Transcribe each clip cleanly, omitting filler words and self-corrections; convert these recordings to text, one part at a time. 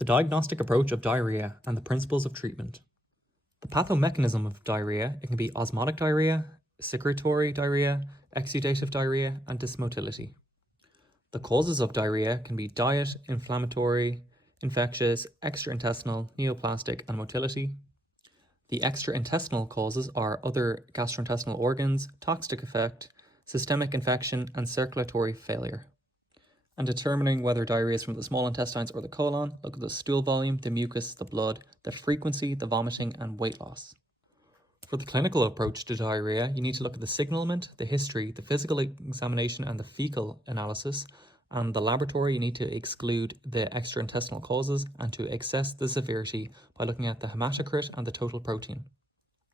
The diagnostic approach of diarrhea and the principles of treatment. The pathomechanism of diarrhea, it can be osmotic diarrhea, secretory diarrhea, exudative diarrhea, and dysmotility. The causes of diarrhea can be diet, inflammatory, infectious, extraintestinal, neoplastic, and motility. The extraintestinal causes are other gastrointestinal organs, toxic effect, systemic infection, and circulatory failure. And determining whether diarrhea is from the small intestines or the colon, look at the stool volume, the mucus, the blood, the frequency, the vomiting, and weight loss. For the clinical approach to diarrhea, you need to look at the signalement, the history, the physical examination, and the fecal analysis. And the laboratory, you need to exclude the extraintestinal causes and to assess the severity by looking at the hematocrit and the total protein.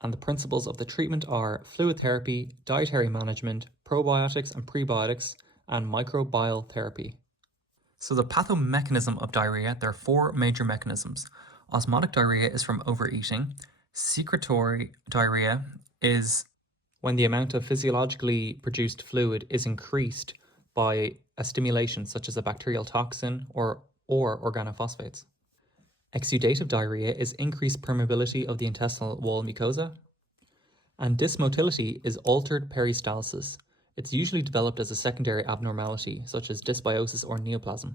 And the principles of the treatment are fluid therapy, dietary management, probiotics and prebiotics, and microbial therapy. So the pathomechanism of diarrhea, there are four major mechanisms. Osmotic diarrhea is from overeating. Secretory diarrhea is when the amount of physiologically produced fluid is increased by a stimulation such as a bacterial toxin or organophosphates. Exudative diarrhea is increased permeability of the intestinal wall mucosa. And dysmotility is altered peristalsis. It's usually developed as a secondary abnormality, such as dysbiosis or neoplasm.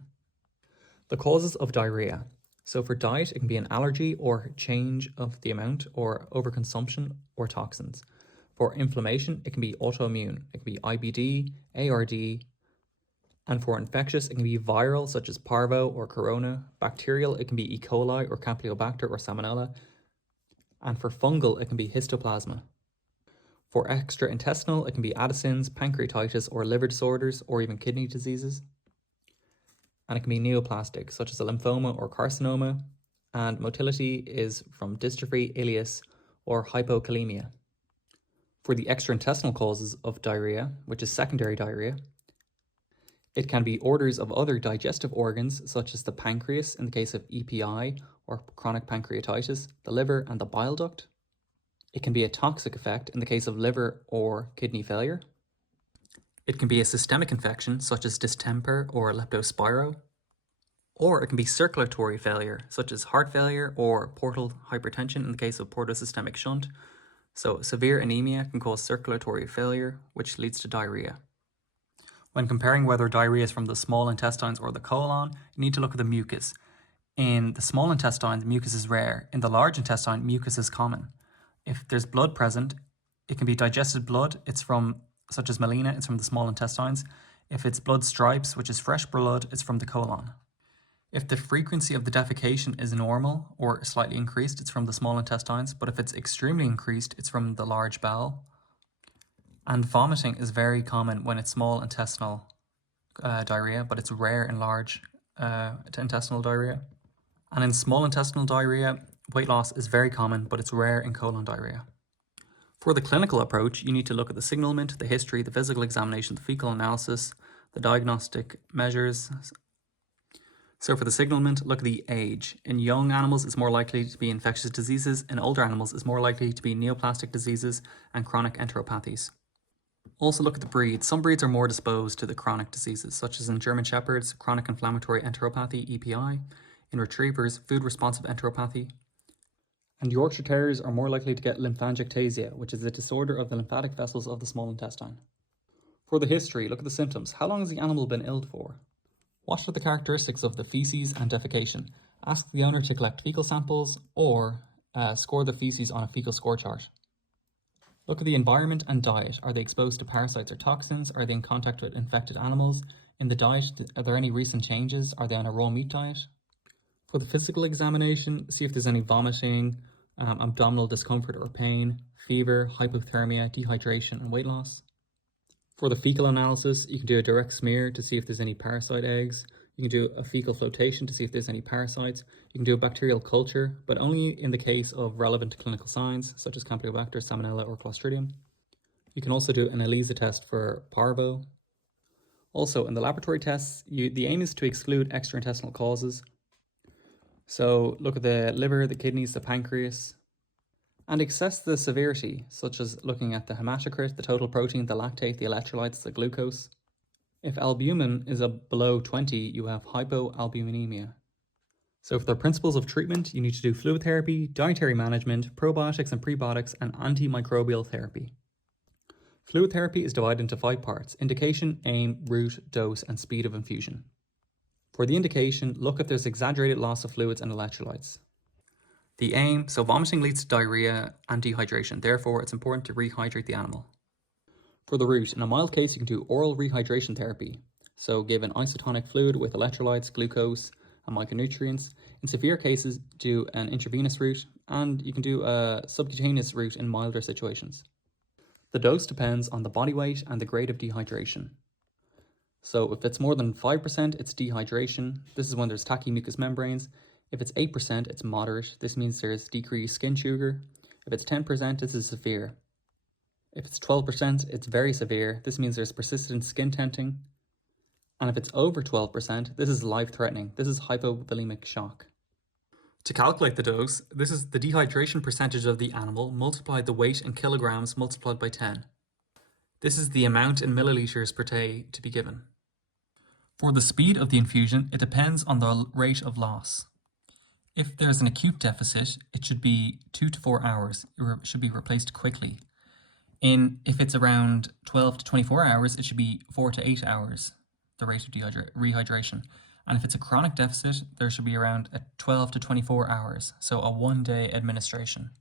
The causes of diarrhea. So for diet, it can be an allergy or change of the amount or overconsumption or toxins. For inflammation, it can be autoimmune. It can be IBD, ARD. And for infectious, it can be viral, such as parvo or corona. Bacterial, it can be E. coli or Campylobacter or Salmonella. And for fungal, it can be histoplasma. For extraintestinal, it can be Addison's, pancreatitis, or liver disorders, or even kidney diseases. And it can be neoplastic, such as a lymphoma or carcinoma. And motility is from dystrophy, ileus, or hypokalemia. For the extraintestinal causes of diarrhea, which is secondary diarrhea, it can be orders of other digestive organs, such as the pancreas in the case of EPI or chronic pancreatitis, the liver, and the bile duct. It can be a toxic effect in the case of liver or kidney failure. It can be a systemic infection such as distemper or leptospiro. Or it can be circulatory failure such as heart failure or portal hypertension in the case of portosystemic shunt. So severe anemia can cause circulatory failure, which leads to diarrhea. When comparing whether diarrhea is from the small intestines or the colon, you need to look at the mucus. In the small intestine, mucus is rare. In the large intestine, mucus is common. If there's blood present, it can be digested blood. It's from, such as melena, it's from the small intestines. If it's blood stripes, which is fresh blood, it's from the colon. If the frequency of the defecation is normal or slightly increased, it's from the small intestines. But if it's extremely increased, it's from the large bowel. And vomiting is very common when it's small intestinal diarrhea, but it's rare in large intestinal diarrhea. And in small intestinal diarrhea, weight loss is very common, but it's rare in colon diarrhea. For the clinical approach, you need to look at the signalement, the history, the physical examination, the fecal analysis, the diagnostic measures. So for the signalement, look at the age. In young animals, it's more likely to be infectious diseases. In older animals, it's more likely to be neoplastic diseases and chronic enteropathies. Also look at the breed. Some breeds are more disposed to the chronic diseases, such as in German Shepherds, chronic inflammatory enteropathy, EPI. In retrievers, food responsive enteropathy. And Yorkshire Terriers are more likely to get lymphangiectasia, which is a disorder of the lymphatic vessels of the small intestine. For the history, look at the symptoms. How long has the animal been ill for? What are the characteristics of the feces and defecation? Ask the owner to collect fecal samples or score the feces on a fecal score chart. Look at the environment and diet. Are they exposed to parasites or toxins? Are they in contact with infected animals? In the diet, are there any recent changes? Are they on a raw meat diet? For the physical examination, see if there's any vomiting, abdominal discomfort or pain, fever, hypothermia, dehydration, and weight loss. For the fecal analysis, you can do a direct smear to see if there's any parasite eggs. You can do a fecal flotation to see if there's any parasites. You can do a bacterial culture, but only in the case of relevant clinical signs, such as Campylobacter, Salmonella, or Clostridium. You can also do an ELISA test for parvo. Also, in the laboratory tests, the aim is to exclude extraintestinal causes. So look at the liver, the kidneys, the pancreas, and assess the severity, such as looking at the hematocrit, the total protein, the lactate, the electrolytes, the glucose. If albumin is below 20, you have hypoalbuminemia. So for the principles of treatment, you need to do fluid therapy, dietary management, probiotics and prebiotics, and antimicrobial therapy. Fluid therapy is divided into 5 parts: indication, aim, route, dose, and speed of infusion. For the indication, look if there's exaggerated loss of fluids and electrolytes. The aim, so vomiting leads to diarrhea and dehydration, therefore it's important to rehydrate the animal. For the route, in a mild case you can do oral rehydration therapy, so give an isotonic fluid with electrolytes, glucose, and micronutrients. In severe cases, do an intravenous route, and you can do a subcutaneous route in milder situations. The dose depends on the body weight and the grade of dehydration. So if it's more than 5%, it's dehydration. This is when there's tacky mucous membranes. If it's 8%, it's moderate. This means there's decreased skin sugar. If it's 10%, this is severe. If it's 12%, it's very severe. This means there's persistent skin tenting. And if it's over 12%, this is life-threatening. This is hypovolemic shock. To calculate the dose, this is the dehydration percentage of the animal multiplied the weight in kilograms multiplied by 10. This is the amount in milliliters per day to be given. For the speed of the infusion, it depends on the rate of loss. If there's an acute deficit, it should be 2 to 4 hours. It should be replaced quickly. If it's around 12 to 24 hours, it should be 4 to 8 hours, the rate of rehydration. And if it's a chronic deficit, there should be around 12 to 24 hours, so a 1-day administration.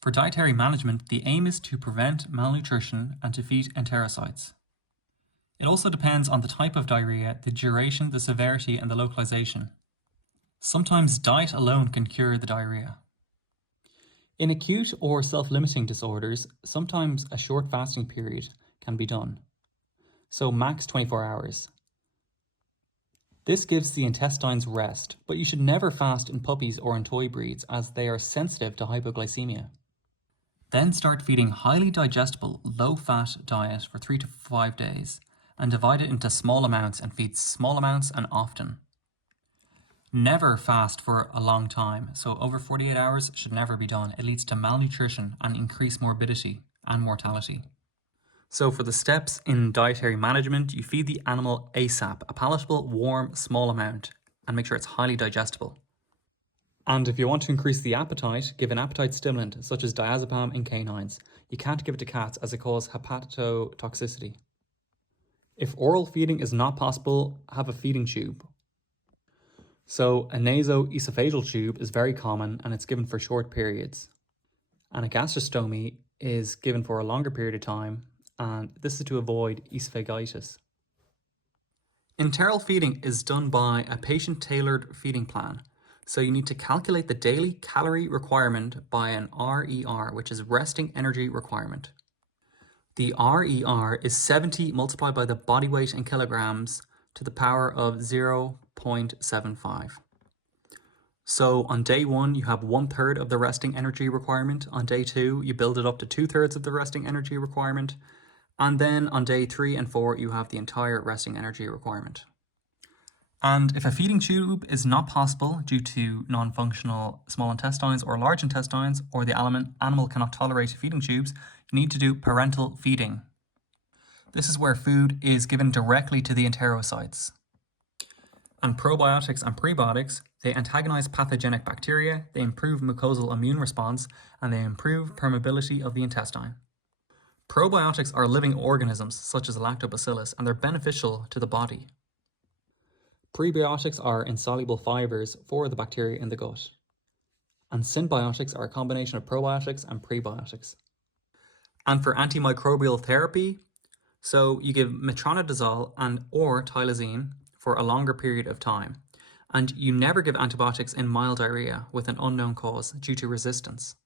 For dietary management, the aim is to prevent malnutrition and to feed enterocytes. It also depends on the type of diarrhea, the duration, the severity, and the localization. Sometimes diet alone can cure the diarrhea. In acute or self-limiting disorders, sometimes a short fasting period can be done, so max 24 hours. This gives the intestines rest, but you should never fast in puppies or in toy breeds as they are sensitive to hypoglycemia. Then start feeding highly digestible, low-fat diet for 3 to 5 days and divide it into small amounts and feed small amounts and often. Never fast for a long time, so over 48 hours should never be done. It leads to malnutrition and increased morbidity and mortality. So for the steps in dietary management, you feed the animal ASAP, a palatable, warm, small amount, and make sure it's highly digestible. And if you want to increase the appetite, give an appetite stimulant such as diazepam in canines. You can't give it to cats as it causes hepatotoxicity. If oral feeding is not possible, have a feeding tube. So a nasoesophageal tube is very common and it's given for short periods. And a gastrostomy is given for a longer period of time, and this is to avoid esophagitis. Enteral feeding is done by a patient-tailored feeding plan. So you need to calculate the daily calorie requirement by an RER, which is resting energy requirement. The RER is 70 multiplied by the body weight in kilograms to the power of 0.75. So on day 1, you have 1/3 of the resting energy requirement. On day 2, you build it up to 2/3 of the resting energy requirement. And then on day 3 and 4, you have the entire resting energy requirement. And if a feeding tube is not possible due to non-functional small intestines or large intestines, or the animal cannot tolerate feeding tubes, you need to do parental feeding. This is where food is given directly to the enterocytes. And probiotics and prebiotics, they antagonize pathogenic bacteria, they improve mucosal immune response, and they improve permeability of the intestine. Probiotics are living organisms such as lactobacillus, and they're beneficial to the body. Prebiotics are insoluble fibers for the bacteria in the gut. And symbiotics are a combination of probiotics and prebiotics. And for antimicrobial therapy, so you give metronidazole or tylazine for a longer period of time. And you never give antibiotics in mild diarrhea with an unknown cause due to resistance.